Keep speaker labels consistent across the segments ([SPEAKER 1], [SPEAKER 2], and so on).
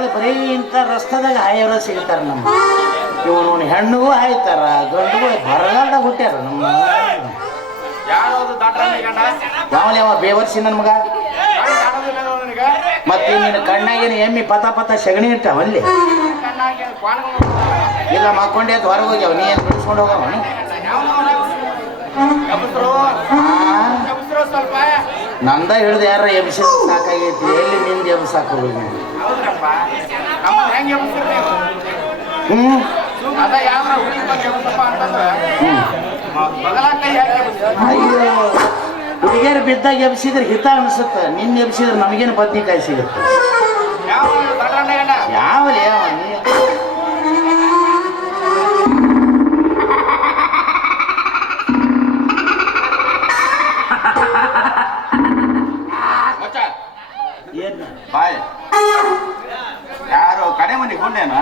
[SPEAKER 1] ಮಕ್ಳು ಬರೀ ಇಂಥ ರಸ್ತದಾಗ ಹಾಯೋರ ಸಿಗ್ತಾರೆ ನಮ್ಮ. ಇವನು ಹೆಣ್ಣುಗೂ ಹಾಯ್ತಾರ ಗಂಡುಗೂ ಬರಗಾಲ್ದಾಗ ಹುಟ್ಟ್ಯಾರ ನಮ್ಮ. ಯಾವ ಬೇವರ್ಸಿ ನನ್ನ ಮಗ ಮತ್ತೆ ನಿನ್ನ ಕಣ್ಣಾಗೇನು ಎಮ್ಮಿ ಪತ ಪತ ಸಗಣಿ ಕ್ವಾಣ ಇಲ್ಲ ಮಕ್ಕೊಂಡೆ ಅದು ಹೊರಗೆ ಹೋಗ್ಯಾವ ನೀ ಏನು ಬಿಡಿಸ್ಕೊಂಡು ಹೋಗವ ನಂದ ಹಿಡಿದು ಯಾರ ಎಬ್ಸಿದ್ ಸಾಕಾಗೈತಿ? ಎಲ್ಲಿ ನಿಂದು ಎಂ ಸಾಕು ಹ್ಞೂ ಅಯ್ಯೋ. ಹುಡುಗಿಯರು ಬಿದ್ದಾಗ ಎಬ್ಸಿದ್ರೆ ಹಿತ ಅನಿಸುತ್ತೆ. ನಿನ್ನ ಎಬ್ಸಿದ್ರೆ ನಮಗೇನು ಬದ್ನಿಕಾಯಿ ಸಿಗುತ್ತೆ? ಯಾವ
[SPEAKER 2] ಬಾಯ್. ಯಾರು ಕಡೆ ಮನೆ ಗುಂಡೇನ?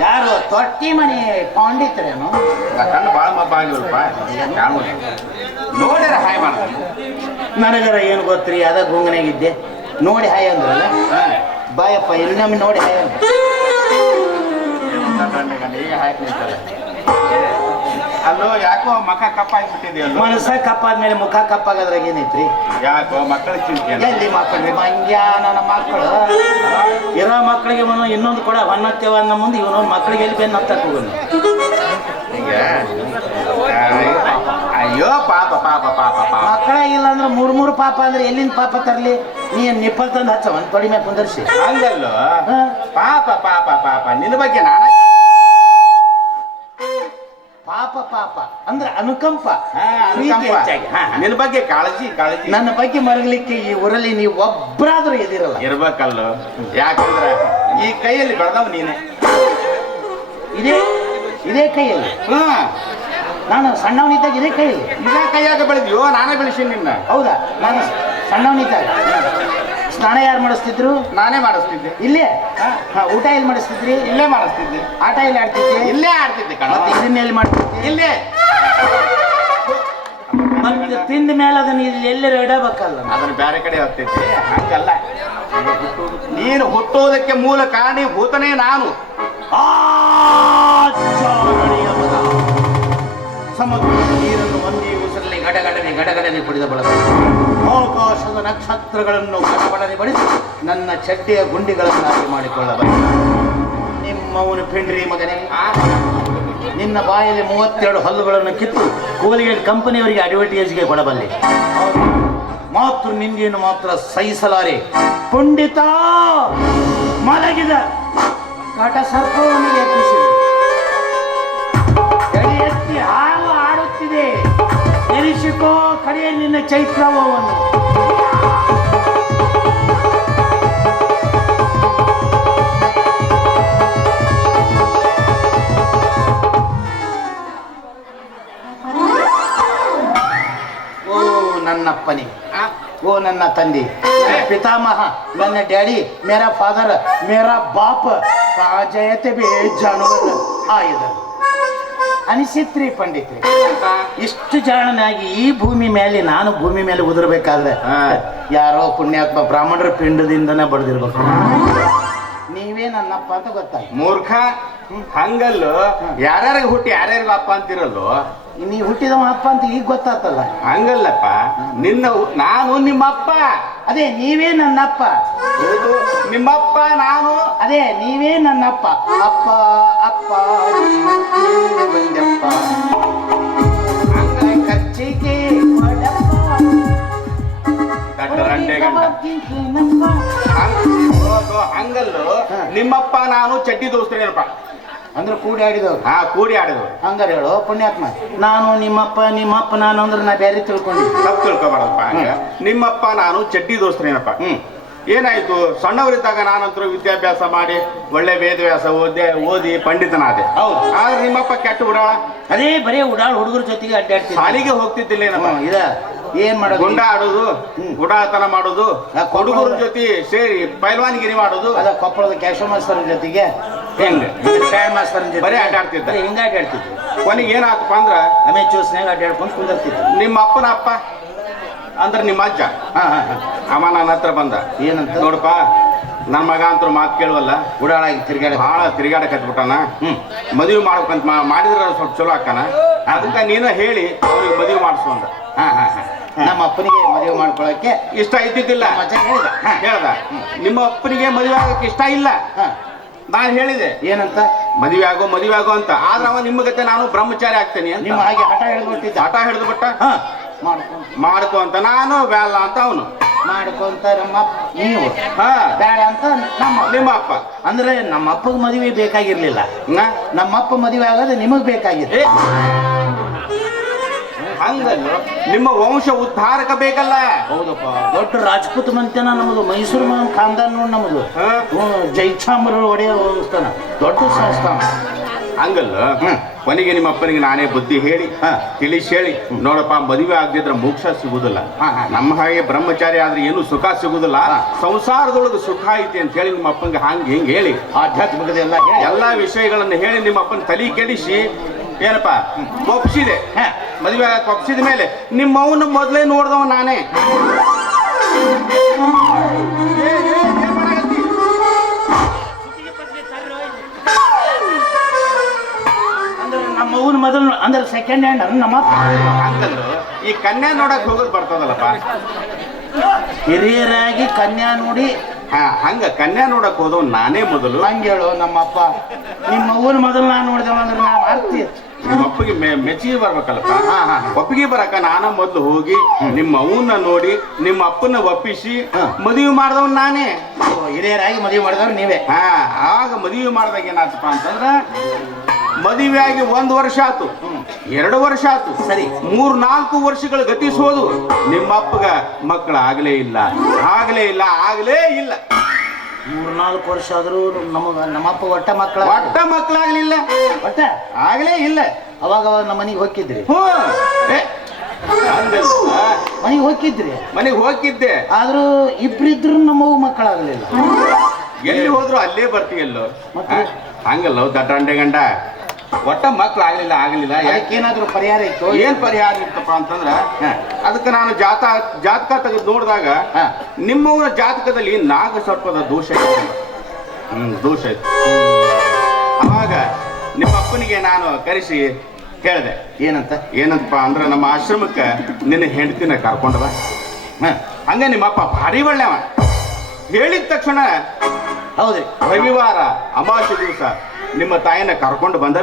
[SPEAKER 1] ಯಾರು ತೊಟ್ಟಿ ಮನೆ ಕೊಂಡಿತ್ರೇನು
[SPEAKER 2] ಕಣ್ಣು ಭಾಳ ಮಬ್ಬ ಆಗಿವ್ರಪ್ಪ ನೋಡ್ಯಾರ ಹಾಯ್ ಮಾಡ್ತಾನೆ
[SPEAKER 1] ನನಗರ ಏನು ಗೊತ್ತ್ರಿ ಅದ ಗುಂಗನಾಗಿದ್ದೆ ನೋಡಿ ಹಾಯ್ ಅಂದ್ರಲ್ಲ? ಬಾಯಪ್ಪ ಇನ್ನೊಮ್ಮೆ ನೋಡಿ ಹಾಯ್ ಅಂದ್ರೆ?
[SPEAKER 2] ಹಾಕಿ ನಿಂತಾರೆ ಅಲ್ಲೋ ಯಾಕೋ ಮಖ ಕಪ್ಪಾಗಿಬಿಟ್ಟಿದೆಯಲ್ಲೋ
[SPEAKER 1] ಮನಸ್ಸ ಕಪ್ಪಾದ್ಮೇಲೆ ಮುಖ ಕಪ್ಪಾಗದ್ರಾಗ ಏನೈತ್ರಿ?
[SPEAKER 2] ಯಾಕೋ ಮಕ್ಕಳ ಚಿಂತೆ
[SPEAKER 1] ಎಲ್ಲಿ ಮಕ್ಕಳ್ರಿ ಮಂಗ್ಯ ನನ್ನ ಮಕ್ಕಳು. ಇರೋ ಮಕ್ಕಳಿಗೆ ಇವನು ಇನ್ನೊಂದು ಕೂಡ ಹೊನ್ನತ್ತೇವ ಅನ್ನೋ ಮುಂದೆ ಇವನು ಮಕ್ಕಳಿಗೆ ಎಲ್ಲಿ ಬೆನ್ನು ಹತ್ತಕ್ಕೆ ಹೋಗೋನು
[SPEAKER 2] ಅಯ್ಯೋ ಪಾಪ ಪಾಪ ಪಾಪ ಪಾಪ.
[SPEAKER 1] ಮಕ್ಕಳಾಗಿಲ್ಲ ಅಂದ್ರೆ ಮೂರು ಮೂರು ಪಾಪ ಅಂದ್ರೆ ಎಲ್ಲಿಂದ ಪಾಪ ತರ್ಲಿ? ನೀ ನಿಪ್ಪಲ್ ತಂದು ಹಚ್ಚ ಒಂದು ತೊಡಿ ಮೇಲೆ ಕುಂದರ್ಸಿ.
[SPEAKER 2] ಹಂಗಲ್ಲೋ. ಪಾಪ ಪಾಪ ಪಾಪ. ನಿನ್ನ ಬಗ್ಗೆ ನಾನ
[SPEAKER 1] ಪಾಪ ಪಾಪ. ಅಂದ್ರೆ ಅನುಕಂಪ.
[SPEAKER 2] ಪ್ರೀತಿ ಅನುಕಂಪ.
[SPEAKER 1] ಹೆಚ್ಚಾಗಿ. ಹಾ, ಹಾ. ನಿನ್ನ ಬಗ್ಗೆ ಕಾಳಜಿ ಕಾಳಜಿ. ನನ್ನ ಬಗ್ಗೆ ಮರಗಲಿಕ್ಕೆ ಈ ಊರಲ್ಲಿ ನೀವು ಒಬ್ಬರಾದ್ರೂ ಎದಿರಲ್ಲ
[SPEAKER 2] ಇರ್ಬೇಕಲ್ಲ? ಯಾಕಂದ್ರೆ ಈ ಕೈಯಲ್ಲಿ ಬೆಳೆದವ್ ನೀನೆ.
[SPEAKER 1] ಇದೇ ಇದೇ ಕೈಯಲ್ಲಿ.
[SPEAKER 2] ಹಾ.
[SPEAKER 1] ನಾನು ಸಣ್ಣವನಿದ್ದಾಗ ಇದೇ ಕೈಯಲ್ಲಿ.
[SPEAKER 2] ಇದೇ ಕೈಯಾಗ ಬೆಳೆದ್ಯೋ ನಾನೇ ಬೆಳೆಸೀನಿ ನಿನ್ನ.
[SPEAKER 1] ಹೌದಾ? ನಾನು ಸಣ್ಣವನಿದ್ದಾಗ. ಸ್ನಾನ ಯಾರು ಮಾಡಿಸ್ತಿದ್ರು?
[SPEAKER 2] ನಾನೇ ಮಾಡಿಸ್ತಿದ್ದೆ.
[SPEAKER 1] ಇಲ್ಲೇ? ಹಾ, ಊಟ ಎಲ್ಲಿ ಮಾಡಿಸ್ತಿದ್ರಿ? ಇಲ್ಲೇ
[SPEAKER 2] ಮಾಡಿಸ್ತಿದ್ದೆ.
[SPEAKER 1] ಆಟ ಎಲ್ಲಿ ಆಡ್ತಿದ್ರಿ?
[SPEAKER 2] ಇಲ್ಲೇ ಆಡ್ತಿದ್ದೆ ಕಣ. ಮತ್ತೆ
[SPEAKER 1] ಇದನ್ನ ಎಲ್ಲಿ ಮಾಡ್ತಿದ್ರಿ? ಇಲ್ಲೇ. ಮತ್ತೆ ತಿಂದ ಮೇಲೆ ಅದನ್ನ ಇಲ್ಲಿ ಎಲ್ಲರೂ ಇಡಬೇಕಲ್ಲ. ಅದನ್ನ
[SPEAKER 2] ಬೇರೆ ಕಡೆ ಹೋಗ್ತೈತಿ ಹಂಗಲ್ಲ ನೀನು ಹುಟ್ಟೋದಕ್ಕೆ ಮೂಲ ಕಾರಣಿ ಭೂತನೇ ನಾನು ಸಮುದ್ರ ನೀರನ್ನು ಒಂದೇ ಉಸಿರಲ್ಲಿ ಗಡಗಡನೆ ಗಡಗಡನೆ ಕುಡಿದ ಬಳಕ ಆಕಾಶದ ನಕ್ಷತ್ರಗಳನ್ನು ಗಡಗಡನೆ ಬಡಿಸಿ. ನನ್ನ ಚಡ್ಡಿಯ ಗುಂಡಿಗಳನ್ನಾಗಿ ಮಾಡಿಕೊಳ್ಳಬಲ್ಲ ನಿಮ್ಮವನು ಪಿಂಡ್ರಿ ಮಗನೇ. ಆ? ನಿನ್ನ ಬಾಯಲ್ಲಿ ಮೂವತ್ತೆರಡು ಹಲ್ಲುಗಳನ್ನು ಕಿತ್ತು ಕೋಲಿಗೇಟ್ ಕಂಪನಿಯವರಿಗೆ ಅಡ್ವರ್ಟೈಸ್ಗೆ ಕೊಡಬಲ್ಲೆ. ಮಾತು ನಿಂದೆಯನ್ನು ಮಾತ್ರ ಸಹಿಸಲಾರೆ.
[SPEAKER 1] ಪಂಡಿತ, ಮಲಗಿದ. ಕಾಟ ಸರ್ಪವನ್ನು ಎಬ್ಬಿಸಿದೆ. ಎತ್ತಿ ಹಾಲು ಆಡುತ್ತಿದೆ. ಎನಿಸಿಕೋ ಕಡೆಯ ನಿನ್ನ ಚೈತ್ರವನ್ನು ನನ್ನಪ್ಪನೇ ಆ? ಓ ನನ್ನ ತಂದೆ ಪಿತಾಮಹ ನನ್ನ ಡ್ಯಾಡಿ ಮೇರಾ ಫಾದರ್ ಮೇರಾ ಬಾಪ ಜಯತೆ ಬೇ ಜಾನುವರ ಆಯುಧ ಅನಿಸಿತ್ರಿ ಪಂಡಿತ್ರಿ? ಇಷ್ಟು ಜಾಣನಾಗಿ ಈ ಭೂಮಿ ಮೇಲೆ ನಾನು ಭೂಮಿ ಮೇಲೆ ಉದುರ್ಬೇಕಾದ್ರೆ. ಯಾರೋ ಪುಣ್ಯಾತ್ಮ ಬ್ರಾಹ್ಮಣರ ಪಿಂಡದಿಂದನೇ ಬಡ್ದಿರ್ಬೇಕು ನೀವೇ ನನ್ನಪ್ಪ ಅಂತ ಗೊತ್ತಾಯ್ತು
[SPEAKER 2] ಮೂರ್ಖ ಹಂಗಲ್ಲೋ ಯಾರ್ಯಾರಿಗೆ ಹುಟ್ಟಿ ಯಾರ್ಯಾರಿಗೂ ಅಪ್ಪ ಅಂತಿರಲ್ಲೋ
[SPEAKER 1] ನೀ ಹುಟ್ಟಿದವ ಅಪ್ಪ ಅಂತ ಈಗ ಗೊತ್ತಾತಲ್ಲ?
[SPEAKER 2] ಹಂಗಲ್ಲಪ್ಪ. ನಿನ್ನ ನಾನು ನಿಮ್ಮಪ್ಪ.
[SPEAKER 1] ಅದೇ ನೀವೇ ನನ್ನಪ್ಪ.
[SPEAKER 2] ನಿಮ್ಮಪ್ಪ ನಾನು.
[SPEAKER 1] ಅದೇ ನೀವೇ ನನ್ನಪ್ಪ. ಅಪ್ಪ ಅಪ್ಪ ಬಂದಪ್ಪ ಖರ್ಚಿಗೆ
[SPEAKER 2] ಹಂಗಲ್ಲೋ. ನಿಮ್ಮಪ್ಪ ನಾನು ಚಡ್ಡಿ ದೋಸ್ತರೇನಪ್ಪ.
[SPEAKER 1] ಅಂದ್ರೆ ಕೂಡಿ ಆಡಿದವ್ರು. ಹಾ ಕೂಡಿ ಆಡಿದವ್ರು. ಹಂಗಾರೆ ಹೇಳು ಪುಣ್ಯಾತ್ಮ. ನಾನು ನಿಮ್ಮಪ್ಪ ನಿಮ್ಮಪ್ಪ ನಾನು ಅಂದ್ರೆ ನಾ ಬೇರೆ ತಿಳ್ಕೊಂಡಿದ್ದೆ.
[SPEAKER 2] ತಪ್ಪು ತಿಳ್ಕೊಬಾರಪ್ಪ ಹಂಗ. ನಿಮ್ಮಪ್ಪ ನಾನು ಚಡ್ಡಿ ದೋಸ್ತರೇನಪ್ಪ ಹ್ಮ್. ಏನಾಯ್ತು? ಸಣ್ಣವರಿದ್ದಾಗ ನಾನಂತರೂ ವಿದ್ಯಾಭ್ಯಾಸ ಮಾಡಿ ಒಳ್ಳೆ ವೇದವ್ಯಾಸ ಓದಿ ಓದಿ ಪಂಡಿತನಾದೆ. ಹೌದು. ಆದ್ರೆ ನಿಮ್ಮಪ್ಪ ಕೆಟ್ಟ ಉಡಾಳ?
[SPEAKER 1] ಅದೇ ಬರೀ ಉಡಾಳ ಹುಡುಗರ ಜೊತೆಗೆ ಅಡ್ಡಾಡ್ತೀನಿ
[SPEAKER 2] ಶಾಲೆಗೆ ಹೋಗ್ತಿದ್ದಿಲ್ಲ ಏನಪ್ಪ? ಇದ ಏನ್ ಮಾಡೋದು? ಗುಂಡ ಆಡೋದು ಉಡಾತನ ಮಾಡೋದು ಹುಡುಗರ ಜೊತೆ ಸೇರಿ ಪೈಲ್ವಾನ್ಗಿರಿ ಮಾಡೋದು. ಅದ
[SPEAKER 1] ಕೊಪ್ಪಳದ ಕ್ಯಾಶೋ ಮಾಸ್ತರ್ ಜೊತೆಗೆ ಹೆಂಗ್? ಪ್ಯಾಡ್ ಮಾಸ್ತರ್ ಬರೀ
[SPEAKER 2] ಅಡ್ಡಾಡ್ತಿದ್ದ. ಹಿಂಗೆ
[SPEAKER 1] ಅಡ್ಡಾಡ್ತಿದ್ದೆ
[SPEAKER 2] ಕೊನೆಗೆ ಏನಾತಪ್ಪ ಅಂದ್ರ?
[SPEAKER 1] ಆಮೇಲೆ ಚೂಸ್ನ್ಯಾಗ ಅಡ್ಡಾಡ್ಕೊಂಡು ಕುಂದಿರ್ತಿದ್ದೆ
[SPEAKER 2] ನಿಮ್ಮ ಅಪ್ಪನ ಅಪ್ಪ? ಅಂದ್ರೆ ನಿಮ್ಮ ಅಜ್ಜ? ಹಾ ಹಾ ಹಾ. ಅವ ನನ್ನ ಹತ್ರ ಬಂದ.
[SPEAKER 1] ಏನಂತ? ನೋಡಪ್ಪ
[SPEAKER 2] ನನ್ನ ಮಗ ಅಂತೂ ಮಾತು ಕೇಳುವಲ್ಲ? ಉಡಾಳಾಗಿ ತಿರ್ಗಾಡ ಭಾಳ ತಿರುಗಾಡಕತ್ಬಿಟ್ಟಾನ ಹ್ಞೂ ಮದುವೆ ಮಾಡ್ಬೇಕಂತ ಮಾ- ಮಾಡಿದ್ರೆ ಸ್ವಲ್ಪ ಚಲೋ ಅಕ್ಕನ ಅದಕ್ಕೆ ನೀನು ಹೇಳಿ ಅವ್ರಿಗೆ ಮದುವೆ ಮಾಡಿಸು ಅಂದ. ಹಾಂ ಹಾಂ ಹಾ.
[SPEAKER 1] ನಮ್ಮ ಅಪ್ಪನಿಗೆ ಮದುವೆ ಮಾಡ್ಕೊಳಕ್ಕೆ
[SPEAKER 2] ಇಷ್ಟ ಇದ್ದಿದ್ದಿಲ್ಲ? ಹೇಳಿದ. ಹಾ. ಹೇಳ್ದ. ನಿಮ್ಮ ಅಪ್ಪನಿಗೆ ಮದುವೆ ಆಗಕ್ಕೆ ಇಷ್ಟ ಇಲ್ಲ? ಹಾ. ನಾನು ಹೇಳಿದೆ ಏನಂತ? ಮದುವೆ ಆಗೋ ಮದುವೆ ಆಗೋ ಅಂತ. ಆದ್ರೆ ಅವ ನಿಮ್ಮ ಗತೆ ನಾನು ಬ್ರಹ್ಮಚಾರಿ ಆಗ್ತೇನೆ ಅಂತ. ನಿಮ್ಮ
[SPEAKER 1] ಹಾಗೆ ಹಠ ಹೇಳ್ಕೊಟ್ಟಿದ್ದ ಹಠ ಹಿಡಿದು ಬಿಟ್ಟ? ಹಾ. ಮಾಡ್ಕೊಂತ
[SPEAKER 2] ಮಾಡ್ಕೊ ಅಂತ. ನಾನು ಬೇಡ ಅಂತ ಅವನು.
[SPEAKER 1] ಮಾಡ್ಕೊಂತ ನಮ್ಮ ನೀವು.
[SPEAKER 2] ಹಾ. ಬೇಡ ಅಂತ ನಮ್ಮ ನಿಮ್ಮ ಅಪ್ಪ.
[SPEAKER 1] ಅಂದ್ರೆ ನಮ್ಮ ಅಪ್ಪಗೆ ಮದುವೆ ಬೇಕಾಗಿರ್ಲಿಲ್ಲ. ನಾ? ನಮ್ಮ ಅಪ್ಪ ಮದುವೆ ಆಗೋದು ನಿಮಗ್ ಬೇಕಾಗಿತ್ತು. ಏ.
[SPEAKER 2] ಹಂಗಲ್ಲ. ನಿಮ್ಮ ವಂಶ ಉದ್ಧಾರಕ ಬೇಕಲ್ಲ.
[SPEAKER 1] ಹೌದಪ್ಪ. ದೊಡ್ಡ ರಾಜಪೂತ ಮಂತ್ಯನ ನಮ್ದು. ಮೈಸೂರು ಮನ ಖಾನ್ದಾನ್ ನೋಡಿ ನಮ್ದು. ಜೈಚಾಮರ ಒಡೆಯ ಸಂಸ್ಥಾನ ದೊಡ್ಡ ಸಂಸ್ಥಾನ
[SPEAKER 2] ಹಂಗಲ್ಲ. ಕೊನೆಗೆ ನಿಮ್ಮ ಅಪ್ಪನಿಗೆ ನಾನೇ ಬುದ್ಧಿ ಹೇಳಿ ಹಾ. ತಿಳಿಸಿ ಹೇಳಿ. ನೋಡಪ್ಪ ಮದುವೆ ಆಗದಿದ್ರೆ ಮೋಕ್ಷ ಸಿಗುದಿಲ್ಲ. ನಮ್ಮ ಹಾಗೆ ಬ್ರಹ್ಮಚಾರಿ ಆದ್ರೆ ಏನು ಸುಖ ಸಿಗುದಿಲ್ಲ. ಸಂಸಾರದೊಳಗೆ ಸುಖ ಐತಿ ಅಂತ ಹೇಳಿ ನಿಮ್ಮ ಅಪ್ಪಂಗೆ ಹಂಗೆ ಹಿಂಗೆ ಹೇಳಿ. ಆಧ್ಯಾತ್ಮಿಕದೆಲ್ಲ ಹೇಳಿ. ಎಲ್ಲಾ ವಿಷಯಗಳನ್ನು ಹೇಳಿ ನಿಮ್ಮ ಅಪ್ಪನ ತಲೆ ಕೆಡಿಸಿ ಏನಪ್ಪ? ಕೊಪ್ಸಿದೆ. ಹಾ. ಮದುವೆ ಆಗಕ್ಕೆ ಒಪ್ಸಿದ ಮೇಲೆ ನಿಮ್ಮ ಅವನ ಮೊದಲೇ ನೋಡ್ದವ ನಾನೇ?
[SPEAKER 1] ಅಂದ್ರೆ ನಮ್ಮ ಅವನ ಮೊದಲು ಅಂದ್ರೆ ಸೆಕೆಂಡ್ ಹ್ಯಾಂಡ್ ನಮ್ಮ ಅಪ್ಪ. ಹಂಗಲ್ಲ
[SPEAKER 2] ಈ ಕನ್ಯಾ ನೋಡಕ್ ಹೋಗೋದು ಬರ್ತದಲ್ಲಪ್ಪ?
[SPEAKER 1] ಹಿರಿಯರಾಗಿ ಕನ್ಯಾ ನೋಡಿ
[SPEAKER 2] ಹಾ ಹಂಗ ಕನ್ಯಾ ನೋಡಕ್ ಹೋದವ್ ನಾನೇ ಮೊದಲು.
[SPEAKER 1] ಹಂಗೇಳು ನಮ್ಮ ಅಪ್ಪ ನಿಮ್ಮ ಅವ್ವನ ಮೊದಲು ನಾನು ನೋಡಿದವ ಅಂದ್ರೆ ನಾನು ಅರ್ತಿ
[SPEAKER 2] ನಿಮ್ಮ ಅಪ್ಪಗೆ ಮೆಚ್ಚಿಗೆ ಬರ್ಬೇಕಲ್ಲಪ್ಪ. ಒಪ್ಪಿಗೆ ಬರಕ ನಾನ ಮೊದ್ಲು ಹೋಗಿ ನಿಮ್ಮ ಅವನ್ನ ನೋಡಿ ನಿಮ್ಮ ಅಪ್ಪನ ಒಪ್ಪಿಸಿ ಮದುವೆ ಮಾಡಿದವ್ ನಾನೇ.
[SPEAKER 1] ಹಿರಿಯರಾಗಿ ಮದುವೆ ಮಾಡಿದವ್ರು ನೀವೇ. ಹಾ
[SPEAKER 2] ಆಗ ಮದುವೆ ಮಾಡಿದಾಗ ಏನಾಯ್ತಪ್ಪ ಅಂತಂದ್ರ ಮದುವೆ ಆಗಿ ಒಂದ್ ವರ್ಷ ಆತು. ಎರಡು ವರ್ಷ ಆತು. ಸರಿ. ಮೂರ್ ನಾಲ್ಕು ವರ್ಷಗಳು ಗತಿಸೋದು. ನಿಮ್ಮ ಅಪ್ಪಗ ಮಕ್ಕಳ ಆಗ್ಲೇ ಇಲ್ಲ ಆಗ್ಲೇ ಇಲ್ಲ ಆಗ್ಲೇ ಇಲ್ಲ.
[SPEAKER 1] ಮೂರ್ನಾಲ್ಕು ವರ್ಷ ಆದ್ರೂ ನಮಗ ನಮ್ಮಪ್ಪ ಒಟ್ಟ ಮಕ್ಕಳ ಒಟ್ಟ
[SPEAKER 2] ಮಕ್ಕಳಾಗ್ಲಿಲ್ಲ. ಒಟ್ಟ ಆಗ್ಲೇ ಇಲ್ಲ.
[SPEAKER 1] ಅವಾಗ ಅವಾಗ ನಮ್ಮ ಮನೆಗೆ ಹೋಗಿದ್ರಿ ಹ್ಞೂ. ಮನೆಗೆ ಹೋಗಿದ್ರಿ
[SPEAKER 2] ಮನೆಗೆ ಹೋಗಿದ್ದೆ
[SPEAKER 1] ಆದ್ರೂ ಇಬ್ರಿದ್ರು ನಮ್ಮವು ಮಕ್ಕಳಾಗ್ಲಿಲ್ಲ.
[SPEAKER 2] ಎಲ್ಲಿ ಹೋದ್ರು ಅಲ್ಲೇ ಬರ್ತೀವಿ ಎಲ್ಲೋ. ಹಂಗಲ್ಲ ದಡ್ಡಂಡೆ ಗಂಡ. ಒಟ್ಟ ಮಕ್ಳು ಆಗ್ಲಿಲ್ಲ. ಆಗಲಿಲ್ಲ ಯಾಕೆ?
[SPEAKER 1] ಅದಕ್ಕೇನಾದ್ರೂ ಪರಿಹಾರ ಇತ್ತು ಏನ್?
[SPEAKER 2] ಪರಿಹಾರ ಇತ್ತಪ್ಪ ಅಂತಂದ್ರ ಹಾ. ಅದಕ್ಕೆ ನಾನು ಜಾತ ಜಾತಕ ತೆಗೆದು ನೋಡಿದಾಗ ನಿಮ್ಮ ನಿಮ್ಮವರ ಜಾತಕದಲ್ಲಿ ನಾಗ ಸರ್ಪದ ದೋಷ ಹ್ಮ್ ದೋಷ ಇತ್ತು ಅವಾಗ ನಿಮ್ಮ ಅಪ್ಪನಿಗೆ ನಾನು ಕರೆಸಿ ಕೇಳಿದೆ. ಏನಂತ? ಏನಂತಪ್ಪ ಅಂದ್ರೆ ನಮ್ಮ ಆಶ್ರಮಕ್ಕೆ ನಿನ್ನ ಹೆಂಡತಿನ ಕರ್ಕೊಂಡವ ಹಂಗ ನಿಮ್ಮಪ್ಪ ಭಾರಿ ಒಳ್ಳೆವ. ಹೇಳಿದ ತಕ್ಷಣ ಹೌದ್ರಿ ರವಿವಾರ ಅಮಾವಾಸ್ಯ ದಿವಸ ನಿಮ್ಮ ತಾಯಿನ ಕರ್ಕೊಂಡು ಬಂದ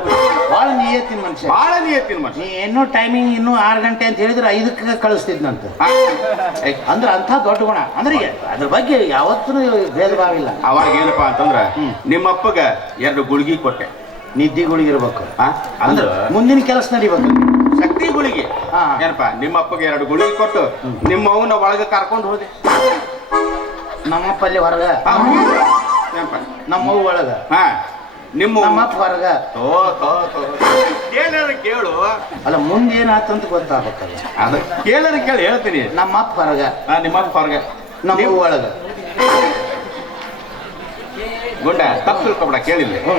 [SPEAKER 1] ಭಾಳ ನಿಯತ್ತಿನ ಮನುಷ್ಯ. ಬಾಳ
[SPEAKER 2] ನಿಯತ್ತಿನ ಮನುಷ್ಯ. ನೀ
[SPEAKER 1] ಇನ್ನೂ ಟೈಮಿಂಗ್ ಇನ್ನೂ ಆರು ಗಂಟೆ ಅಂತ ಹೇಳಿದ್ರೆ ಐದಕ್ಕೆ ಕಳಿಸ್ತಿದ್ನಂತ. ಅಂದ್ರೆ ಅಂಥ ದೊಡ್ಡ ಗುಣ. ಅಂದ್ರೆ ಅದ್ರ ಬಗ್ಗೆ ಯಾವತ್ತೂ ಭೇದ ಭಾವ ಇಲ್ಲ ಅವಾಗ
[SPEAKER 2] ಏನಪ್ಪಾ ಅಂತಂದ್ರ. ನಿಮ್ಮ ಅಪ್ಪಗ ಎರಡು ಗುಳಿಗೆ ಕೊಟ್ಟೆ.
[SPEAKER 1] ನಿದ್ದೆ ಗುಳಿಗೆ ಇರ್ಬೇಕು. ಅಂದ್ರೆ ಮುಂದಿನ ಕೆಲಸ ನಡಿಬೇಕು.
[SPEAKER 2] ಶಕ್ತಿ ಗುಳಿಗೆ. ಏನಪ್ಪ ಏನಪ್ಪಾ ನಿಮ್ಮ ಅಪ್ಪಗೆ ಎರಡು ಗುಳಿಗೆ ಕೊಟ್ಟು ನಿಮ್ಮ ಅವನ ಒಳಗೆ ಕರ್ಕೊಂಡು ಹೋದೆ.
[SPEAKER 1] ನಮ್ಮಪ್ಪ ಅಲ್ಲಿ ಹೊರಗ ನಮ್ಮವ್ವ ಒಳಗ. ಹಾ. ನಿಮ್ಮ ನಮ್ಮಪ್ಪ ಹೊರಗ. ತೋ
[SPEAKER 2] ತೋ ತೋ. ಕೇಳು. ಅಲ್ಲ
[SPEAKER 1] ಮುಂದೆ ಏನಾತಂತ ಗೊತ್ತಾಗಬೇಕಲ್ಲ.
[SPEAKER 2] ಅದ ಕೇಳರ ಕೇಳಿ ಹೇಳ್ತೀನಿ.
[SPEAKER 1] ನಮ್ಮಪ್ಪ ಹೊರಗ. ಆ, ನಿಮ್ಮ ಹೊರಗ. ನಮ್ಮವ್ವ ಒಳಗ.
[SPEAKER 2] ಗುಂಡ ತಪ್ಪು ತಿಳ್ಕೊಬೇಡ ಕೇಳಿಲ್ಲ. ಹ್ಞೂ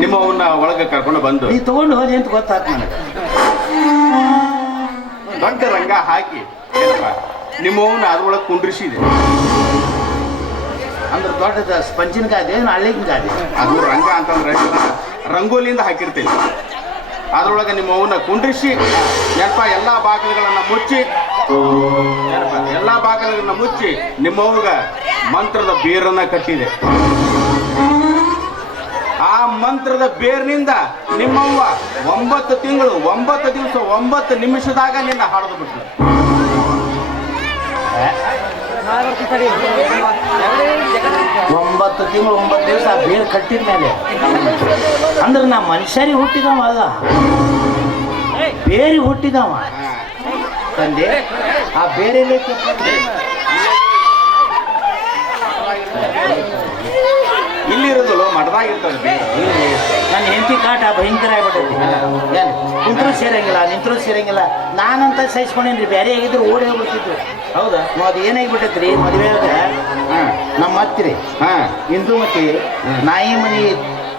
[SPEAKER 2] ನಿಮ್ಮ ಅವನ್ನ ಒಳಗೆ ಕರ್ಕೊಂಡು ಬಂದು. ನೀ
[SPEAKER 1] ತಗೊಂಡು ಹೋದಿ ಅಂತ ಗೊತ್ತಾಗ ನನಗೆ.
[SPEAKER 2] ದೊಡ್ಡ ರಂಗ ಹಾಕಿ. ಏನಪ್ಪ? ನಿಮ್ಮ ಅವನ್ನ ಅದ್ರೊಳಗೆ ಕುಂಡ್ರಿಸಿದೆ.
[SPEAKER 1] ಅಂದ್ರೆ ದೊಡ್ಡದ ಸ್ಪಂಜಿನ ಗಾದೆ ಏನು ಹಳ್ಳಿನ ಗಾದೆ
[SPEAKER 2] ಅದು ರಂಗ ಅಂತಂದ್ರೆ ರಂಗೋಲಿಯಿಂದ ಹಾಕಿರ್ತೀವಿ ಅದ್ರೊಳಗೆ ನಿಮ್ಮ ಅವನ್ನ ಕುಂಡ್ರಿಸಿ ನೆನಪ ಎಲ್ಲ ಬಾಗಿಲುಗಳನ್ನ ಮುಚ್ಚಿ ಏನಪ್ಪ ಎಲ್ಲಾ ಬಾಗಿಲುಗಳನ್ನ ಮುಚ್ಚಿ ನಿಮ್ಮ ಅವ್ಗ ಮಂತ್ರದ ಬೇರನ್ನ ಕಟ್ಟಿದೆ. ಆ ಮಂತ್ರದ ಬೇರ್ನಿಂದ ನಿಮ್ಮವ್ವ ಒಂಬತ್ತು ತಿಂಗಳು ಒಂಬತ್ತು ದಿವಸ ಒಂಬತ್ತು ನಿಮಿಷದಾಗ ನಿನ್ನ ಹಾಡದು ಬಿಟ್ಲು
[SPEAKER 1] ಒಂಬತ್ತು ತಿಂಗಳು ಒಂಬತ್ತು ದಿವಸ ಆ ಬೀಳು ಕಟ್ಟಿದ ಮೇಲೆ. ಅಂದ್ರೆ ನಾ ಮನುಷ್ಯರಿಗೆ ಹುಟ್ಟಿದವ ಅಲ್ಲ. ಬೇರೆ ಹುಟ್ಟಿದವ. ತಂದೆ ಆ ಬೇರೆ
[SPEAKER 2] ಇಲ್ಲಿರೋದು ಮಠದಾಗಿರ್ತದೆ ಬೇರು.
[SPEAKER 1] ನನ್ನ ಹೆಂಡತಿ ಕಾಟ ಭಯಂಕರ ಆಗ್ಬಿಟ್ಟೈತಿ ಏನು? ಕುಂತರೂ ಸೇರಂಗಿಲ್ಲ ನಿಂತರೂ ಸೇರಂಗಿಲ್ಲ. ನಾನಂತ ಸಹಿಸ್ಕೊಂಡೇನ್ರಿ ಬೇರೆ ಆಗಿದ್ರು ಓಡಿ ಹೋಗ್ಬಿಡ್ತಿದ್ರು ಹೌದಾ? ಅದು ಏನಾಗ್ಬಿಟ್ಟೈತ್ರಿ ಮದುವೆಯಾಗ ನಮ್ಮ ಹತ್ತಿರಿ ಹಾಂ. ಹಿಂದೂ ಮತಿ ನಾಯಿ ಮನಿ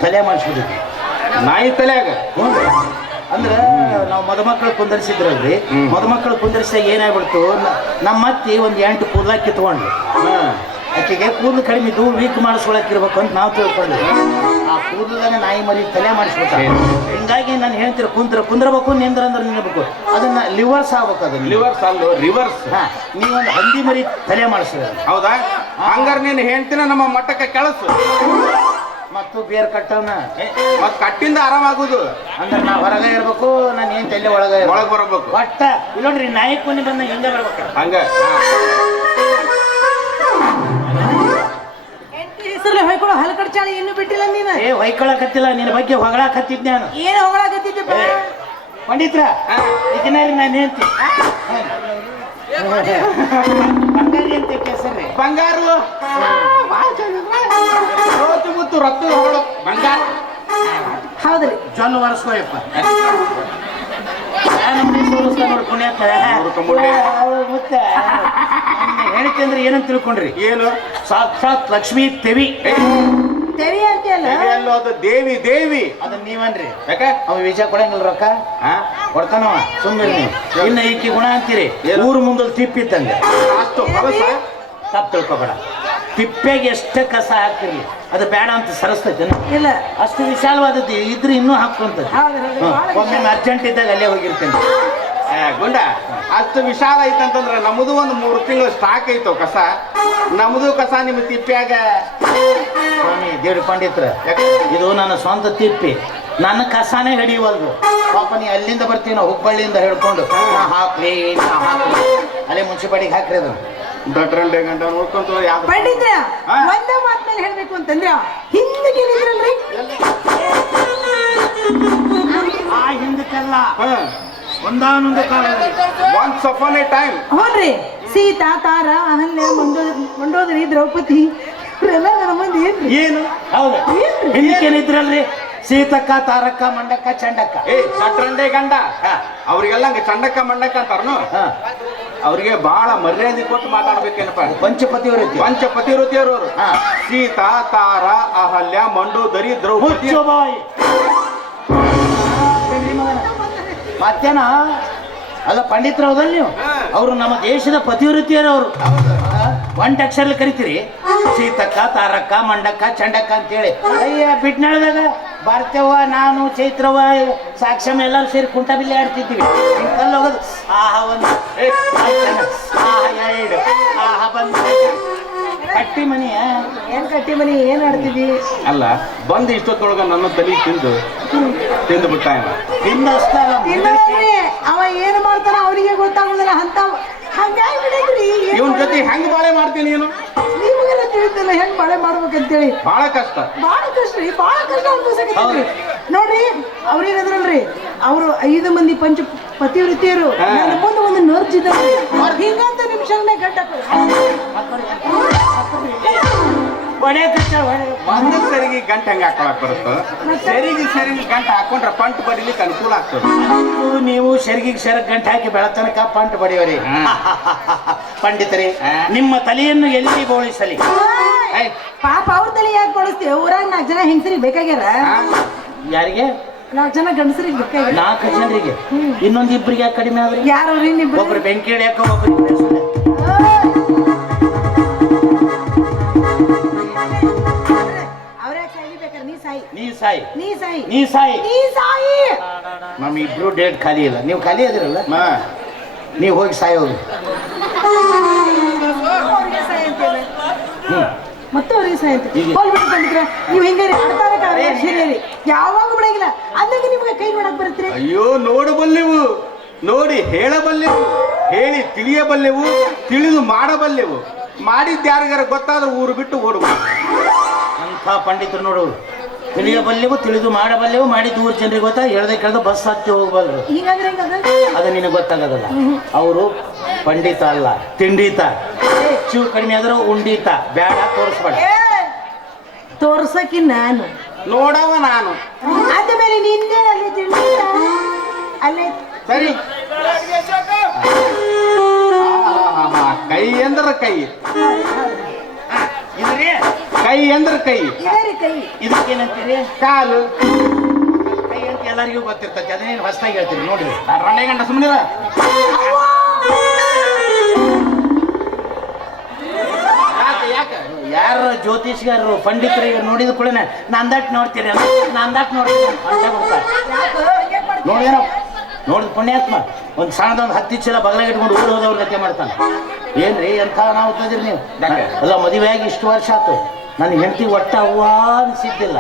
[SPEAKER 1] ತಲೆ ಮಾಡಿಸ್ಬಿಟ್ಟಿದ್ವಿ.
[SPEAKER 2] ನಾಯಿ ತಲೆಯಾಗ? ಹ್ಞೂ
[SPEAKER 1] ಅಂದ್ರೆ ನಾವು ಮದುಮಕ್ಕಳು ಕುಂದರ್ಸಿದ್ರಲ್ರಿ. ಮದುಮಕ್ಕಳು ಕುಂದರ್ಸಿದಾಗ ಏನಾಗ್ಬಿಡ್ತು ನಮ್ಮ ಅತ್ತಿ ಒಂದು ಎಂಟು ಕೂದಲ ಕಿತ್ಕೊಂಡು ಆಕೆಗೆ ಕೂದಲು ಕಡಿಮೆ ಇದ್ದು ವೀಕ್ ಮಾಡಿಸ್ಕೊಳಕಿರ್ಬೇಕು ಅಂತ ನಾವು ತಿಳ್ಕೊಂಡ್ವಿ ಆ ಕೂದಲನ್ನ ನಾಯಿ ಮರಿ ತಲೆ ಮಾಡಿಸ್ಕೊಳ್ತಾರೆ ಹಿಂಗಾಗಿ ನಾನು ಹೇಳ್ತೀರ ಕುಂದ್ರ ಕುಂದ್ರಬೇಕು ನಿಂದ್ರ ಅಂದ್ರೆ ನಿಲ್ಲಬೇಕು ಅದನ್ನ ಲಿವರ್ಸ್ ಆಗ್ಬೇಕು ಅದನ್ನ.
[SPEAKER 2] ಲಿವರ್ಸ್ ಅಲ್ಲ ರಿವರ್ಸ್ ಹಾ
[SPEAKER 1] ನೀವೊಂದು ಹಂದಿ ಮರಿ ತಲೆ ಮಾಡಿಸಿದ
[SPEAKER 2] ಹೌದಾ? ಹಂಗಾರ ನೀನು ಹೇಳ್ತೀನ ನಮ್ಮ ಮಟ್ಟಕ್ಕೆ ಕೆಳಸು.
[SPEAKER 1] ಮತ್ತು ಬೇರ್ ಕಟ್ಟವನ
[SPEAKER 2] ಮತ್ ಕಟ್ಟಿಂದ ಆರಾಮಾಗುದು.
[SPEAKER 1] ಅಂದ್ರೆ ನಾ ಹೊರಗೆ ಇರ್ಬೇಕು ನಾನು ಏನ್ ತಲೆ ಒಳಗೆ ಒಳಗೆ
[SPEAKER 2] ಬರಬೇಕು. ಒಟ್ಟ
[SPEAKER 1] ಇಲ್ಲೋಡ್ರಿ ನಾಯಿ ಕೊನೆ ಬಂದ ಹಿಂಗೆ ಬರ್ಬೇಕು. ಹಂಗ ಹೆಸರಲ್ಲಿ ಹೊಯ್ಕೊಳ್ಳೋ ಹಲ್ ಕಡ್ಚಾಳಿ ಇನ್ನೂ ಬಿಟ್ಟಿಲ್ಲ ನೀನು. ಏ ಹೊಯ್ಕೊಳಕತ್ತಿಲ್ಲ ನಿನ್ನ ಬಗ್ಗೆ ಹೊಗಳಾಕತ್ತಿದ್ದೆ ನಾನು. ಏನು ಹೊಗಳಾಕತ್ತಿದ್ದೆ ಪಂಡಿತ್ರ ಇದನ್ನಾರಿ ನಾನು ಹೇಳ್ತಿ ಬಂಗಾರಿ ಅಂತ ಕೆಸರ್ರಿ
[SPEAKER 2] ಬಂಗಾರು. ಸೋತು ಮುತ್ತು ರಕ್ತದ ಹೊಗಳು. ಬಂಗಾರ. ಹೌದ್ರಿ. ಜೊಲ್ಲು ಒರೆಸ್ಕೋಯಪ್ಪ.
[SPEAKER 1] ಹೇಳ್ತಿ ಅಂದ್ರೆ ಏನಂತ ತಿಳ್ಕೊಂಡ್ರಿ? ಏನು?
[SPEAKER 2] ಸಾಕ್ಷಾತ್ ಲಕ್ಷ್ಮೀ ತೆವಿ.
[SPEAKER 1] ತೆವಿ ಅಂತ ಅಲ್ಲ? ದೇವಿ
[SPEAKER 2] ಅದು ದೇವಿ ದೇವಿ. ಅದನ್ನ ನೀವನ್ರಿ. ಯಾಕೆ? ಅವ ವಿಷಯ
[SPEAKER 1] ಕೊಡಂಗಿಲ್ಲ ರೊಕ್ಕ. ಹಾ? ಕೊಡ್ತಾನವ ಸುಮ್ಮನೆ ನೀವು. ಇನ್ನ ಈಕಿ ಗುಣ ಅಂತೀರಿ? ಊರು ಮುಂದಲ್ಲಿ ತಿಪ್ಪಿತ್ತಂಗೆ ಅಷ್ಟು. ತಪ್ಪು ತಿಳ್ಕೊಬೇಡ. ತಿಪ್ಪೆಗೆ ಎಷ್ಟೇ ಕಸ ಹಾಕಿರ್ಲಿ. ಅದು ಬೇಡ ಅಂತ ಸರಸ್ತೈತೆ ಇಲ್ಲ. ಅಷ್ಟು ವಿಶಾಲವಾದದ್ದು ಇದ್ರೆ ಇನ್ನೂ ಹಾಕೊಂತ ಒಮ್ಮೆ ಅರ್ಜೆಂಟ್ ಇದ್ದಾಗ ಅಲ್ಲೇ ಹೋಗಿರ್ತೇನೆ.
[SPEAKER 2] ಗುಂಡ ಅಷ್ಟು ವಿಶಾಲ ಐತಂತಂದ್ರೆ ನಮ್ಮದು ಒಂದು ಮೂರು ತಿಂಗಳು ಸ್ಟಾಕ್ ಐತೋ ಕಸ. ನಮ್ಮದು ಕಸ ನಿಮ್ಮ ತಿಪ್ಪಿಯಾಗ.
[SPEAKER 1] ಸ್ವಾಮಿ ದೇವ್ರ ಪಂಡಿತ್ರ ಇದು ನನ್ನ ಸ್ವಂತ ತಿಪ್ಪಿ. ನನ್ನ ಕಸಾನೇ ಹಿಡಿಯುವಲ್ದು. ಪಾಪ ನೀ ಅಲ್ಲಿಂದ ಬರ್ತೀವಿ ನಾವು ಹುಬ್ಬಳ್ಳಿಯಿಂದ ಹಿಡ್ಕೊಂಡು. ನಾ ಹಾಕ್ಲಿ ನಾ ಹಾಕ್ಲಿ. ಅಲ್ಲೇ ಮುನ್ಸಿಪಾಲಿಟಿಗೆ ಹಾಕ್ರಿ ಅದನ್ನು.
[SPEAKER 2] ದೊಡ್ಡರಂಡೆ ಗಂಟ ನೋಡ್ಕೊಂತ
[SPEAKER 1] ಯಾವ್ದು ಪಂಡಿತ ಹಾ. ಒಂದೇ ಮಾತ್ ಮೇಲೆ ಹೇಳ್ಬೇಕು ಅಂತಂದ್ರೆ ಹಿಂದಕ್ಕೆ ಏನಿದ್ರಲ್ರಿ
[SPEAKER 2] ಆ ಹಿಂದಕ್ಕೆಲ್ಲ ಹಾ. ಒಂದಾನೊಂದು ಕಾಲದಲ್ಲಿ ಒನ್ಸ್ ಅಪಾನ್ ಎ ಟೈಮ್ ಹ್ಞೂನ್ರಿ
[SPEAKER 1] ಸೀತಾ ತಾರ ಅಹಲ್ಯ ಮಂಡೋ ಮಂಡೋದರಿ ದ್ರೌಪದಿ ಇವರೆಲ್ಲ ನನ್ನ ಮಂದಿ ಏನ್ರಿ? ಏನು? ಹೌದು. ಹಿಂದಕ್ಕೇನಿದ್ರಲ್ರಿ ಸೀತಕ್ಕ ತಾರಕ್ಕ ಮಂಡಕ್ಕ ಚಂಡಕ್ಕ. ಏ
[SPEAKER 2] ದೊಡ್ಡರಂಡೆ ಗಂಡ. ಅವ್ರಿಗೆಲ್ಲ ಹಂಗೆ ಚಂಡಕ್ಕ ಮಂಡಕ್ಕ ಅಂತಾರನು? ಹಾ. ಅವ್ರಿಗೆ ಬಹಳ ಮರ್ಯಾದೆ ಕೊಟ್ಟು ಮಾತಾಡ್ಬೇಕೇನಪ್ಪ.
[SPEAKER 1] ಪಂಚಪತಿಯವರು ಪಂಚ
[SPEAKER 2] ಪತಿವ್ರತಿಯರವರು ಹಾ. ಸೀತಾ ತಾರ ಅಹಲ್ಯ ಮಂಡೋದರಿ ದ್ರೌಪದಿ.
[SPEAKER 1] ಮಧ್ಯಾಹ್ನ ಬಾಯಿ. ಮತ್ತೇನ ಅಲ್ಲ ಪಂಡಿತರ ಹೌದಲ್ಲ ನೀವು? ಅವರು ನಮ್ಮ ದೇಶದ ಪತಿವೃತ್ತಿಯರು ಅವರು. ಒಂಟ್ ಅಕ್ಷರಲ್ಲಿ ಕರಿತೀರಿ. ಸೀತಕ್ಕ ತಾರಕ್ಕ ಮಂಡಕ್ಕ ಚಂಡಕ್ಕ ಅಂತೇಳಿ. ಅಯ್ಯ ಬಿಟ್ನಾಳದಾಗ? ಭಾರತವ್ವ ನಾನು ಚೈತ್ರವ ಸಾಕ್ಷಮ ಎಲ್ಲರೂ ಸೇರಿ ಕುಂಟ ಬಿಲ್ಲೆ ಆಡ್ತಿದ್ದೀವಿ ಹಿಂಗ್ ಕಲ್ಲು ಹೋಗೋದು. ಆಹಾ ಒಂದು. ಆಹಾ ಎರಡು. ಆಹಾ ಬಂದು. ಕಟ್ಟಿ ಮನಿಯ ಏನ್ ಕಟ್ಟಿ ಮನಿ ಏನ್ ಆಡ್ತಿದ್ವಿ ಅಲ್ಲ
[SPEAKER 2] ಬಂದ ಇಷ್ಟೊತ್ತೊಳಗ ನನ್ನ ತಲೆ ತಿಂದು ತಿಂದು ಬಿಟ್ಟ.
[SPEAKER 1] ತಿಂದಷ್ಟಲ್ಲ ಅವ ಏನು ಮಾಡ್ತಾನ ಅವನಿಗೆ ಗೊತ್ತಾಗುದಿಲ್ಲ ಅಂತ ಹಂಗಾಗಿ ಇವನ್
[SPEAKER 2] ಜೊತೆ ಹೆಂಗ್ ಬಾಳೆ ಮಾಡ್ತೀನಿ ನೀನು?
[SPEAKER 1] ತಿಳಿದಿಲ್ಲ ಹೆಂಗ್ ಬಾಳೆ ಮಾಡ್ಬೇಕಂತೇಳಿ? ಬಹಳ
[SPEAKER 2] ಕಷ್ಟ. ಬಹಳ
[SPEAKER 1] ಕಷ್ಟ ರೀ ಬಹಳ ಕಷ್ಟ ಅನ್ಕೋಸಕತ್ತೀರಿ ನೋಡ್ರಿ ಅವ್ರೇನದ್ರಲ್ರಿ ಅವರು ಐದು ಮಂದಿ ಪಂಚ ಪತಿವೃತ್ತಿಯರು. ನನ್ನ ಮುಂದೆ ಒಂದು ನರ್ಜ್ ಇದ್ದಾರೆ ಹಿಂಗಂತ ನಿಮಿಷ ಗಂಟ ಒಡೆ ಕಚ್ಚ ಒಡೆ ಒಂದ್
[SPEAKER 2] ಸರಿಗೆ ಗಂಟೆ ಹೆಂಗ್ ಹಾಕೊಳಕ್ ಬರುತ್ತೆ. ಸರಿಗೆ ಸರಿಗೆ ಗಂಟೆ ಹಾಕೊಂಡ್ರೆ ಪಂಟ್ ಬಡಿಲಿಕ್ಕೆ ಅನುಕೂಲ ಆಗ್ತದೆ.
[SPEAKER 1] ನೀವು ಸೆರಗಿಗೆ ಸೆರಗ್ ಗಂಟೆ ಹಾಕಿ ಬೆಳತನಕ ಪಂಟ್ ಬಡಿಯವರಿ ಪಂಡಿತರಿ. ನಿಮ್ಮ ತಲೆಯನ್ನು ಎಲ್ಲಿ ಬೋಳಿಸಲಿ? ಪಾಪ ಅವ್ರ ತಲೆ ಯಾಕೆ ಬಳಸ್ತೀವಿ ಊರಾಗ ನಾಲ್ಕು ಜನ ಹೆಂಗಸರಿಗೆ ಬೇಕಾಗ್ಯಾರ? ಯಾರಿಗೆ? ನಾಲ್ಕು ಜನ ಗಂಡಸರಿಗೆ ಬೇಕಾಗ್ಯಾರ? ನಾಲ್ಕು ಜನರಿಗೆ? ಇನ್ನೊಂದು ಇಬ್ಬರಿಗೆ ಯಾಕೆ ಕಡಿಮೆ ಆದ್ರೆ? ಯಾರು ಒಬ್ರು
[SPEAKER 2] ಬೆಂಕಿ ಹಿಡಿಯಾಕ ಒಬ್ರು ನೀ ಸಾಯಿ ನೀ
[SPEAKER 1] ಸಾಯಿ ನೀ ಸಾಯಿ ನೀ ಸಾಯಿ ನಮ್ ಇಬ್ರು ಡೇಟ್ ಖಾಲಿ ಇಲ್ಲ. ನೀವು ಖಾಲಿ ಅದಿರಲ್ಲ ಮಾ, ನೀವು ಹೋಗಿ ಸಾಯೋದು. ಹೋಗಿ ಮತ್ತೆ ಅವ್ರಿಗೆ ಸಾಯಿ ಅಂತ ಹೀಗೆ. ಹೋಗ್ಬಿಟ್ಟು ಬಂದಿದ್ರ ನೀವು ಹೆಂಗಾರಿ ಆಡ್ತಾರಕ ಸೇರಿ ಯಾವಾಗ ಬಿಡಂಗಿಲ್ಲ. ಅಂದಾಗ ನಿಮ್ಗೆ ಕೈ ಮಾಡಕ್ ಬರುತ್ತೆ ಅಯ್ಯೋ
[SPEAKER 2] ನೋಡಬಲ್ಲೆವು. ನೋಡಿ ಹೇಳಬಲ್ಲೆವು. ಹೇಳಿ ತಿಳಿಯಬಲ್ಲೆವು. ತಿಳಿದು ಮಾಡಬಲ್ಲೆವು. ಮಾಡಿದ್ದು ಯಾರಿಗಾರ ಗೊತ್ತಾದ್ರೆ ಊರು ಬಿಟ್ಟು ಓಡಬಹುದು
[SPEAKER 1] ಅಂತ ಪಂಡಿತರು ನೋಡೋರು ತಿಳಿಯಬಲ್ಲೆವು ತಿಳಿದು ಮಾಡಬಲ್ಲೆವು ಮಾಡಿದ ದೂರ ಜನರಿಗೆ ಗೊತ್ತಾ ಹೇಳ್ದೆ ಕೇಳದೆ ಬಸ್ ಹತ್ತಿ ಹೋಗ್ಬಲ್ರು ಹೆಂಗದ ಅದು ನಿನಗೆ ಗೊತ್ತಾಗದಲ್ಲ ಅವರು ಪಂಡಿತ ಅಲ್ಲ ತಿಂಡಿತ ಹೆಚ್ಚು ಕಡಿಮೆ ಆದ್ರೆ ಉಂಡಿತ ಬೇಡ ತೋರಿಸ್ಬೇಡ ತೋರ್ಸಕಿ ನಾನು
[SPEAKER 2] ನೋಡವ ನಾನು
[SPEAKER 1] ಆದ್ಮೇಲೆ ನಿಂದೆ ಅಲ್ಲಿ ಸರಿ.
[SPEAKER 2] ಕೈ ಎಂದ್ರ ಕೈ ಇದ್ರಿ ಕೈ ಅಂದ್ರೆ ಕೈ. ಇದರಿ
[SPEAKER 1] ಕೈ. ಇದಕ್ಕೇನಂತೀರಿ? ಕಾಲು. ಕೈ ಅಂತ ಎಲ್ಲರಿಗೂ ಗೊತ್ತಿರ್ತೈತಿ ಅದನ್ನೇನು ಹೊಸದಾಗಿ ಹೇಳ್ತೀರಿ. ನೋಡ್ರಿ. ರಣೆ ಗಂಡ ಸುಮ್ಮನಿರ ಯಾರ ಯಾಕೆ? ಯಾರು ಜ್ಯೋತಿಷ್ಗಾರರು ಪಂಡಿತರಿಗೆ ನೋಡಿದ ಕೂಡ ನಂದಟ್ ನೋಡ್ತೀರಿ ನಂದಟ್ ನೋಡ್ತೀನಿ ಅಂತ ಬರ್ತಾರೆ ನೋಡೇನೋ ನೋಡಿದ ಪುಣ್ಯಾತ್ಮ ಒಂದು ಸಣ್ಣದೊಂದು ಹತ್ತಿ ಚೀಲ ಬಗಲಾಗ ಇಟ್ಕೊಂಡು ಊರು ಹೋದವ್ರ ಗತಿ ಮಾಡ್ತಾನೆ. ಏನ್ರಿ ಎಂಥ ನಾವು ಓದ್ತಿದ್ರಿ ನೀವು? ಅಲ್ಲ ಮದುವೆ ಆಗಿ ಇಷ್ಟು ವರ್ಷ ಆಯ್ತು. ನನ್ನ ಹೆಂಡತಿ ಒಟ್ಟ ಅವ್ವ ಅನಿಸಿದ್ದಿಲ್ಲ.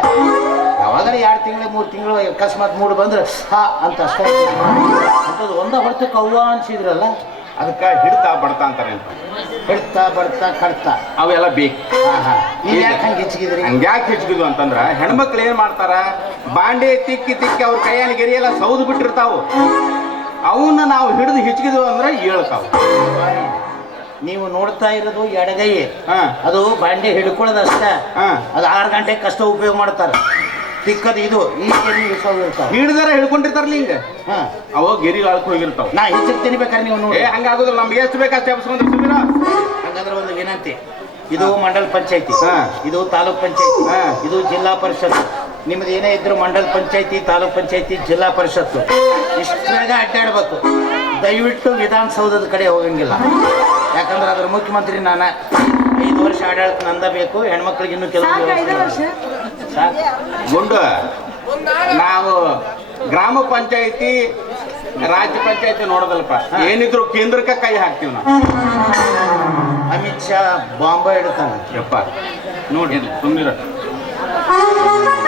[SPEAKER 1] ಯಾವಾಗಾರ ಎರಡು ತಿಂಗಳು ಮೂರು ತಿಂಗಳು ಅಕಸ್ಮಾತ್ ಮೂಡು ಬಂದ್ರೆ ಹಾ ಅಂತ ಅಷ್ಟೇ. ಅಂಥದ್ದು ಒಂದ ಹೊರತಕ್ಕೆ ಅವ್ವ ಅನಿಸಿದ್ರಲ್ಲ
[SPEAKER 2] ಅದಕ್ಕೆ ಹಿಡ್ತಾ ಬಡ್ತಾ ಅಂತಾರೆ ಅಂತ.
[SPEAKER 1] ಹಿಡ್ತಾ ಬಡ್ತಾ ಕಡ್ತಾ ಅವೆಲ್ಲ
[SPEAKER 2] ಬೇಕು ನೀವು ಯಾಕೆ
[SPEAKER 1] ಹಂಗೆ ಹೆಚ್ಚಿಗಿದ್ರಿ ಹಂಗ್ಯಾಕೆ
[SPEAKER 2] ಹೆಚ್ಚಿಗಿದ್ವು ಅಂತಂದ್ರೆ ಹೆಣ್ಮಕ್ಳು ಏನು ಮಾಡ್ತಾರ ಬಾಂಡೆ ತಿಕ್ಕಿ ತಿಕ್ಕಿ ಅವ್ರ ಕೈಯಲ್ಲಿ ಗೆರಿಯೆಲ್ಲ ಸೌದು ಬಿಟ್ಟಿರ್ತಾವು. ಅವನ್ನ ನಾವು ಹಿಡಿದು ಹಿಚ್ಕಿದ್ವು ಅಂದ್ರೆ ಏಳ್ತಾವ
[SPEAKER 1] ನೀವು ನೋಡ್ತಾ ಇರೋದು ಎಡಗೈ. ಹಾ. ಅದು ಬಾಂಡೆ ಹಿಡ್ಕೊಳ್ಳೋದಷ್ಟ. ಹಾ. ಅದು ಆರು ಗಂಟೆ ಕಷ್ಟ ಉಪಯೋಗ ಮಾಡ್ತಾರೆ. ತಿಕ್ಕದು ಇದು ಈ ಕೆರಿ ಇರ್ತಾವ.
[SPEAKER 2] ಹಿಡ್ದಾರ ಹಿಡ್ಕೊಂಡಿರ್ತಾರಲ್ಲ ಹಿಂಗ? ಹಾ. ಅವ ಗೆರಿ ಆಳ್ಕೊ ಹೋಗಿರ್ತಾವ. ನಾ ಹೆಚ್ಚಿಗೆ
[SPEAKER 1] ತಿನ್ಬೇಕಾರೆ ನೀವು ನೋಡಿ. ಹಂಗಾಗೋದಿಲ್ಲ
[SPEAKER 2] ನಮ್ಗೆ ಎಷ್ಟು ಬೇಕಷ್ಟು ಎಬ್ಸ್ಕೊಂಡ್ರೆ ಸುಮ್ಮನೆ
[SPEAKER 1] ಹಂಗಂದ್ರೆ ಒಂದು ವಿನಂತಿ. ಇದು ಮಂಡಲ ಪಂಚಾಯತಿ. ಹಾ. ಇದು ತಾಲೂಕ್ ಪಂಚಾಯತಿ. ಹಾ. ಇದು ಜಿಲ್ಲಾ ಪರಿಷತ್ ನಿಮ್ದು ಏನೇ ಇದ್ರು ಮಂಡಲ ಪಂಚಾಯತಿ ತಾಲೂಕ್ ಪಂಚಾಯತಿ ಜಿಲ್ಲಾ ಪರಿಷತ್ತು. ಇಷ್ಟಾಗ ಅಡ್ಡಾಡ್ಬೇಕು. ದಯವಿಟ್ಟು ವಿಧಾನಸೌಧದ ಕಡೆ ಹೋಗಂಗಿಲ್ಲ. ಯಾಕಂದ್ರೆ ಅದ್ರ ಮುಖ್ಯಮಂತ್ರಿ ನಾನು ಐದು ವರ್ಷ ಆಡಳಿತ ನಂದ ಬೇಕು ಹೆಣ್ಮಕ್ಳಿಗೆ ಇನ್ನೂ ಕೆಲವು ಸಾಕು
[SPEAKER 2] ಗುಂಡು. ನಾವು ಗ್ರಾಮ ಪಂಚಾಯತಿ ರಾಜ್ಯ ಪಂಚಾಯತಿ ನೋಡೋದಲ್ಲಪ್ಪ. ಏನಿದ್ರು ಕೇಂದ್ರಕ್ಕೆ ಕೈ ಹಾಕ್ತೀವಿ ನಾವು.
[SPEAKER 1] ಅಮಿತ್ ಶಾ ಬಾಂಬೆ ಇಡ್ತಾನೆ ಯಪ್ಪ.
[SPEAKER 2] ನೋಡಿ ಸುಮ್ಮನಿರ